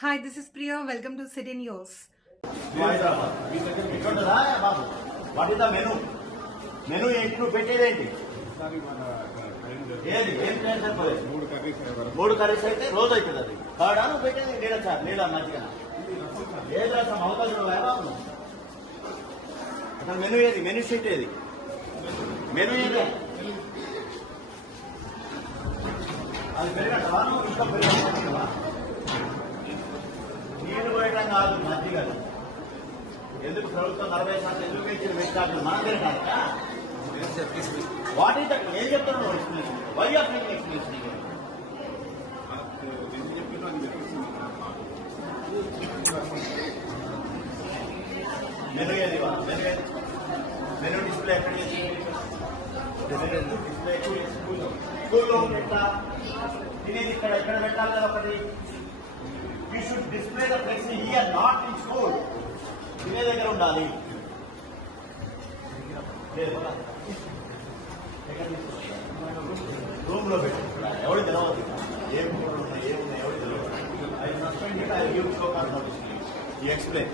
Hi, this is Priya. Welcome to City News. Is the menu menu ఏంటి నువ్వు పెట్టేదేంటి ఏది ఏం ప్లాన్ సరిపోలేదు మూడు కర్రీస్ మూడు కర్రీస్ అయితే రోజు అవుతుంది అది కాడా నువ్వు పెట్టేది నీడ సార్ నీడ మధ్యగా ఏది రాసాం అవకాశం బాబు అసలు మెను ఏది మెను షీట్ ఏది మెను ఏది అది పెరగటవా నువ్వు ఇంకా పెరగటవా నీళ్ళు పోయటం కాదు మధ్యగా ఎందుకు ప్రభుత్వం నలభై శాతం ఎందుకు ఇచ్చిన వెచ్చాట్లు మనం తిరగాలకా వాట్ ఈస్ దట్ ఏం చెప్తున్నావు explanation why are making explanation ఎందుకు చెప్తున్నా అని చెప్పేసి మెను ఏది వా? మెను ఏది మెను డిస్ప్లే ఎక్కడ చేసి డిస్ప్లే స్కూల్లో పెట్టా తినేది ఇక్కడ ఎక్కడ పెట్టాలి కదా ఒకటి you should display the flexi here not in school ఇదే దగ్గర ఉండాలి. రూమ్లో పెట్టి. ఎవరు తెలవద్దు ఏం కూరలు ఉన్నాయి ఏమున్నాయి ఎవరు తెలియదు I suspended I give show cause explain.